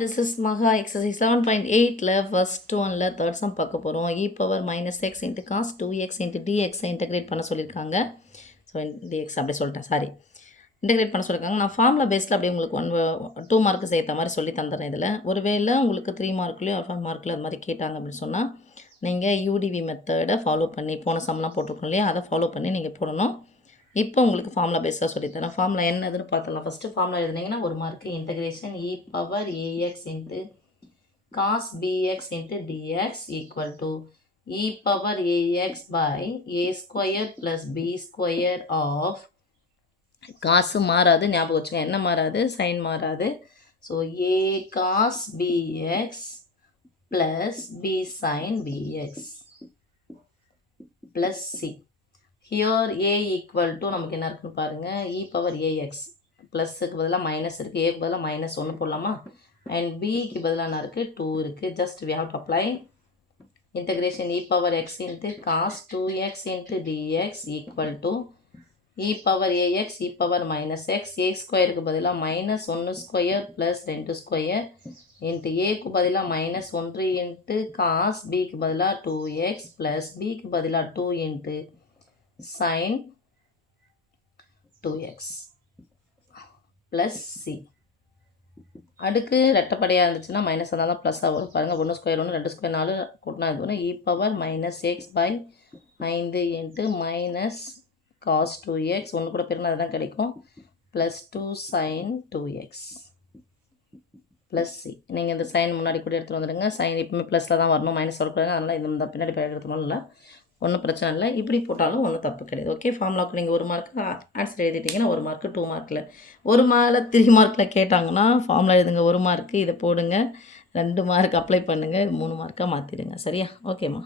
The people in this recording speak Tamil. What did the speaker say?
This is Maha exercise 7.8ல first oneல third sum பார்க்க போகிறோம். e power minus x into cos 2x into dx integrate பண்ண சொல்லியிருக்காங்க. ஸோ dx அப்படி சொல்லிட்டேன், சாரி, இன்டெகிரேட் பண்ண சொல்லியிருக்காங்க. நான் ஃபார்முலா பேஸில் அப்படியே உங்களுக்கு 2 மார்க்கு சேர்த்த மாதிரி சொல்லி தந்துடுறேன். இதில் ஒருவேளை உங்களுக்கு 3 மார்க்லேயோ 5 மார்க்கில் அது மாதிரி கேட்டாங்க அப்படின்னு சொன்னால் நீங்கள் யூடிவி மெத்தடை ஃபாலோ பண்ணி, போன சம்லாம் போட்டிருக்கோம் இல்லையா, அதை ஃபாலோ பண்ணி நீங்கள் போடணும். இப்போ உங்களுக்கு ஃபார்முலா பேஸாக சொல்லித்தரேன். ஃபார்முலா என்னதுன்னு பார்த்துலாம். ஃபஸ்ட்டு ஃபார்முலா எழுதுனீங்கன்னா ஒரு mark integration e power ax into cos bx into dx equal to e power ax by a square plus b square of, cos மாறாது, ஞாபகம் வச்சுக்கோங்க, என்ன மாறாது, சைன் மாறாது. So a cos bx plus b sin bx plus c. Here a equal to நமக்கு என்ன இருக்குன்னு பாருங்கள், e பவர் ax ப்ளஸ்ஸுக்கு பதிலாக மைனஸ் இருக்குது, ஏக்கு பதிலாக மைனஸ் 1 போடலாமா, அண்ட் பிக்கு பதிலாக என்ன இருக்குது, 2 இருக்குது. Just we have to apply integration e power x into cos 2x into dx equal to e power ax e power minus x, a ஸ்கொயருக்கு பதிலாக minus 1 square plus 2 square into ஏக்கு பதிலாக மைனஸ் 1 இன்ட்டு காஸ், பிக்கு பதிலாக 2x ப்ளஸ் பிக்கு பதிலாக 2 into sin 2x plus c. அடுக்கு ரெட்டப்படையாக இருந்துச்சுன்னா மைனஸ் தான் ப்ளஸ்ஸாக வரும். பாருங்கள், 1 ஸ்கொயர் 1 2 ஸ்கொயர் 4 கூட்டினா இது வரும். e power minus x by 5 into minus cos 2x, 1 கூட பெருனா அதுதான் கிடைக்கும், plus 2 sin 2x plus c. நீங்கள் இந்த சைன் முன்னாடி கூட எடுத்துகிட்டு வந்துடுங்க. சைன் எப்பவுமே ப்ளஸில் தான் வரணும், மைனஸ் வரக்கூடாது. அதனால் இந்த பின்னாடி எடுத்துனாலும் இல்லை, ஒன்றும் பிரச்சனை இல்லை. இப்படி போட்டாலும் ஒன்றும் தப்பு கிடையாது. ஓகே, ஃபார்முலாவுக்கு நீங்கள் 1 மார்க்கு ஆன்சர் எழுதிட்டிங்கன்னா 1 மார்க்கு, 2 மார்க்கில் 1 மார்க்கில் 3 மார்க்கில் கேட்டாங்கன்னா ஃபார்முலா எழுதுங்க, 1 மார்க்கு, இதை போடுங்க, 2 மார்க் அப்ளை பண்ணுங்கள், 3 மார்க்காக மாற்றிடுங்க. சரியா? ஓகேம்மா.